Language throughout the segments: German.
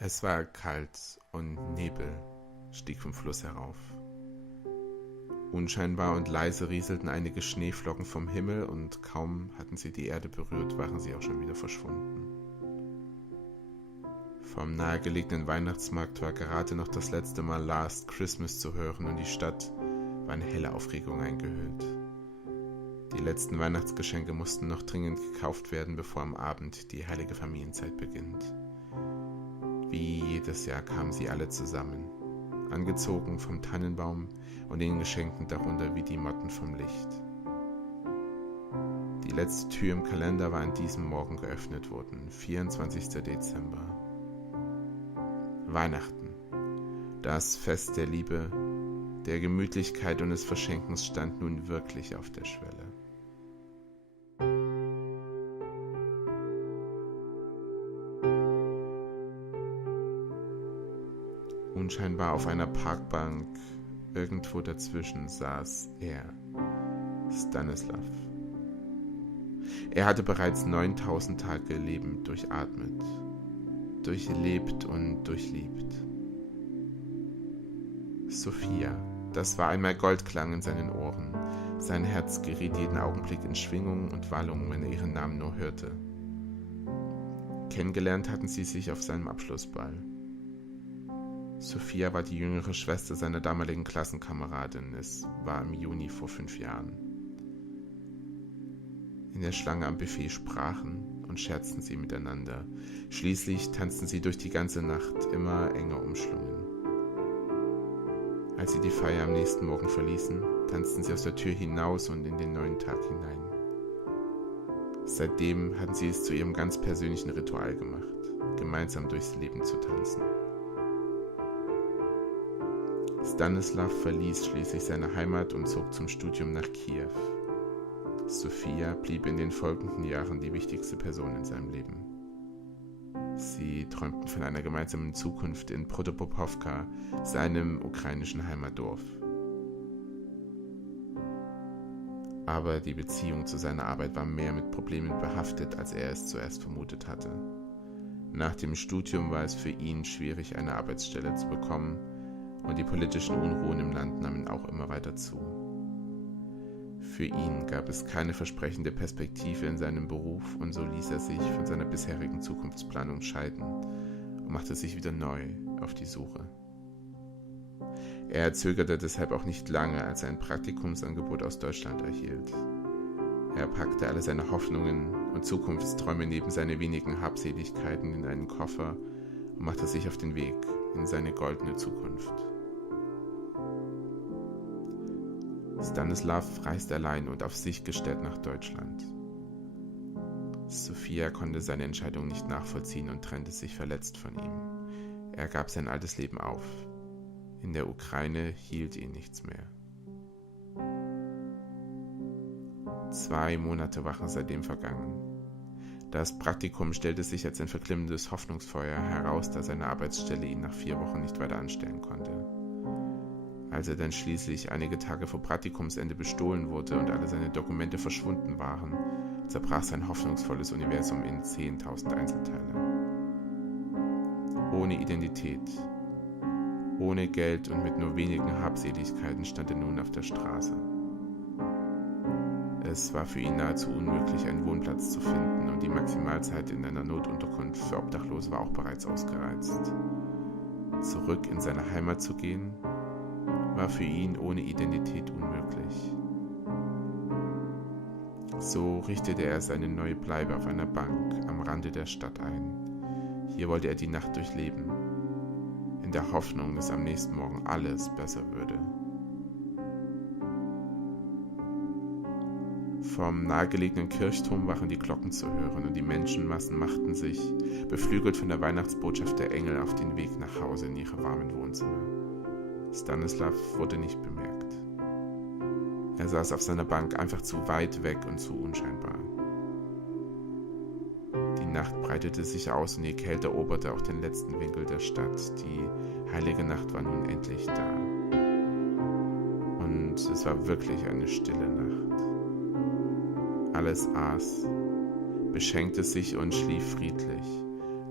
Es war kalt und Nebel stieg vom Fluss herauf. Unscheinbar und leise rieselten einige Schneeflocken vom Himmel und kaum hatten sie die Erde berührt, waren sie auch schon wieder verschwunden. Vom nahegelegenen Weihnachtsmarkt war gerade noch das letzte Mal Last Christmas zu hören und die Stadt war in helle Aufregung eingehüllt. Die letzten Weihnachtsgeschenke mussten noch dringend gekauft werden, bevor am Abend die heilige Familienzeit beginnt. Wie jedes Jahr kamen sie alle zusammen, angezogen vom Tannenbaum und den Geschenken darunter wie die Motten vom Licht. Die letzte Tür im Kalender war an diesem Morgen geöffnet worden, 24. Dezember. Weihnachten, das Fest der Liebe, der Gemütlichkeit und des Verschenkens stand nun wirklich auf der Schwelle. Unscheinbar auf einer Parkbank irgendwo dazwischen saß er, Stanislav. Er hatte bereits 9000 Tage lebend durchatmet, durchlebt und durchliebt. Sophia, das war einmal Goldklang in seinen Ohren. Sein Herz geriet jeden Augenblick in Schwingung und Wallung, wenn er ihren Namen nur hörte. Kennengelernt hatten sie sich auf seinem Abschlussball. Sophia war die jüngere Schwester seiner damaligen Klassenkameradin. Es war im Juni vor 5 Jahren. In der Schlange am Buffet sprachen und scherzten sie miteinander. Schließlich tanzten sie durch die ganze Nacht, immer enger umschlungen. Als sie die Feier am nächsten Morgen verließen, tanzten sie aus der Tür hinaus und in den neuen Tag hinein. Seitdem hatten sie es zu ihrem ganz persönlichen Ritual gemacht, gemeinsam durchs Leben zu tanzen. Stanislav verließ schließlich seine Heimat und zog zum Studium nach Kiew. Sophia blieb in den folgenden Jahren die wichtigste Person in seinem Leben. Sie träumten von einer gemeinsamen Zukunft in Protopopowka, seinem ukrainischen Heimatdorf. Aber die Beziehung zu seiner Arbeit war mehr mit Problemen behaftet, als er es zuerst vermutet hatte. Nach dem Studium war es für ihn schwierig, eine Arbeitsstelle zu bekommen, und die politischen Unruhen im Land nahmen auch immer weiter zu. Für ihn gab es keine versprechende Perspektive in seinem Beruf und so ließ er sich von seiner bisherigen Zukunftsplanung scheiden und machte sich wieder neu auf die Suche. Er zögerte deshalb auch nicht lange, als er ein Praktikumsangebot aus Deutschland erhielt. Er packte alle seine Hoffnungen und Zukunftsträume neben seine wenigen Habseligkeiten in einen Koffer und machte sich auf den Weg in seine goldene Zukunft. Stanislav reiste allein und auf sich gestellt nach Deutschland. Sophia konnte seine Entscheidung nicht nachvollziehen und trennte sich verletzt von ihm. Er gab sein altes Leben auf. In der Ukraine hielt ihn nichts mehr. 2 Monate waren seitdem vergangen. Das Praktikum stellte sich als ein verklimmendes Hoffnungsfeuer heraus, da seine Arbeitsstelle ihn nach 4 Wochen nicht weiter anstellen konnte. Als er dann schließlich einige Tage vor Praktikumsende bestohlen wurde und alle seine Dokumente verschwunden waren, zerbrach sein hoffnungsvolles Universum in 10.000 Einzelteile. Ohne Identität, ohne Geld und mit nur wenigen Habseligkeiten stand er nun auf der Straße. Es war für ihn nahezu unmöglich, einen Wohnplatz zu finden und die Maximalzeit in einer Notunterkunft für Obdachlose war auch bereits ausgereizt. Zurück in seine Heimat zu gehen, war für ihn ohne Identität unmöglich. So richtete er seine neue Bleibe auf einer Bank am Rande der Stadt ein. Hier wollte er die Nacht durchleben, in der Hoffnung, dass am nächsten Morgen alles besser würde. Vom nahegelegenen Kirchturm waren die Glocken zu hören und die Menschenmassen machten sich, beflügelt von der Weihnachtsbotschaft der Engel, auf den Weg nach Hause in ihre warmen Wohnzimmer. Stanislav wurde nicht bemerkt. Er saß auf seiner Bank einfach zu weit weg und zu unscheinbar. Die Nacht breitete sich aus und die Kälte eroberte auch den letzten Winkel der Stadt. Die heilige Nacht war nun endlich da. Und es war wirklich eine stille Nacht. Alles aß, beschenkte sich und schlief friedlich,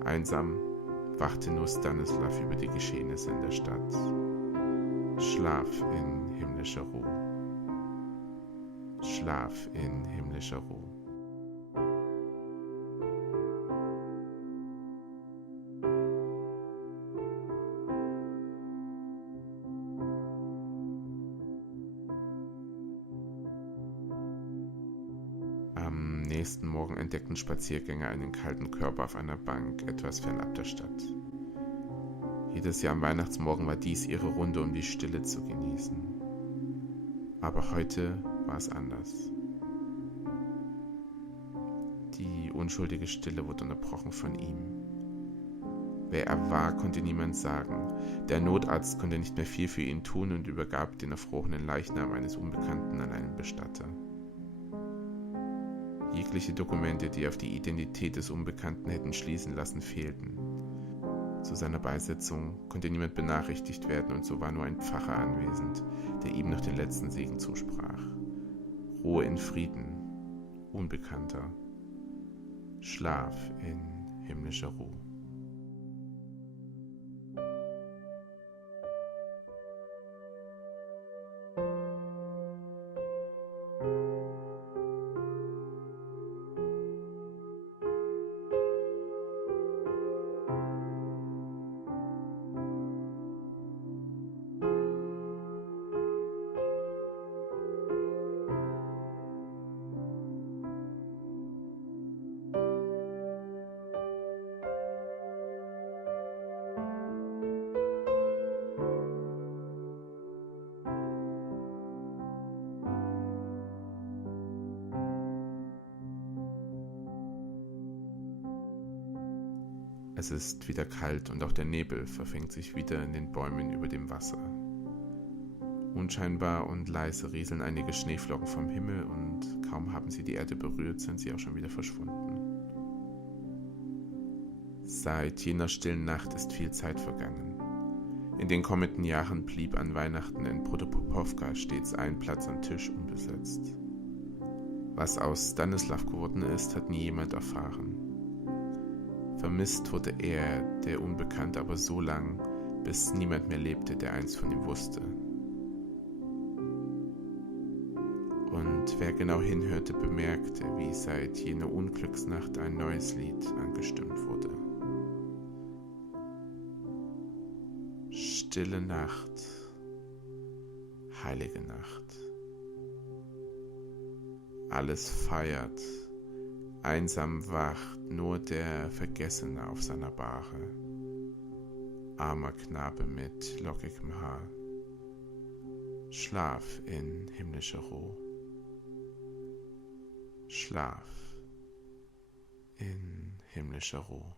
einsam, wachte nur Stanislav über die Geschehnisse in der Stadt. Schlaf in himmlischer Ruhe. Schlaf in himmlischer Ruhe. Am nächsten Morgen entdeckten Spaziergänger einen kalten Körper auf einer Bank, etwas fernab der Stadt. Jedes Jahr am Weihnachtsmorgen war dies ihre Runde, um die Stille zu genießen. Aber heute war es anders. Die unschuldige Stille wurde unterbrochen von ihm. Wer er war, konnte niemand sagen. Der Notarzt konnte nicht mehr viel für ihn tun und übergab den erfrorenen Leichnam eines Unbekannten an einen Bestatter. Jegliche Dokumente, die auf die Identität des Unbekannten hätten schließen lassen, fehlten. Zu seiner Beisetzung konnte niemand benachrichtigt werden und so war nur ein Pfarrer anwesend, der ihm noch den letzten Segen zusprach. Ruhe in Frieden, Unbekannter. Schlaf in himmlischer Ruhe. Es ist wieder kalt und auch der Nebel verfängt sich wieder in den Bäumen über dem Wasser. Unscheinbar und leise rieseln einige Schneeflocken vom Himmel und kaum haben sie die Erde berührt, sind sie auch schon wieder verschwunden. Seit jener stillen Nacht ist viel Zeit vergangen. In den kommenden Jahren blieb an Weihnachten in Protopopowka stets ein Platz am Tisch unbesetzt. Was aus Stanislav geworden ist, hat nie jemand erfahren. Vermisst wurde er, der Unbekannte, aber so lang, bis niemand mehr lebte, der eins von ihm wusste. Und wer genau hinhörte, bemerkte, wie seit jener Unglücksnacht ein neues Lied angestimmt wurde. Stille Nacht, heilige Nacht. Alles feiert, einsam wacht nur der Vergessene auf seiner Bahre, armer Knabe mit lockigem Haar. Schlaf in himmlischer Ruhe. Schlaf in himmlischer Ruhe.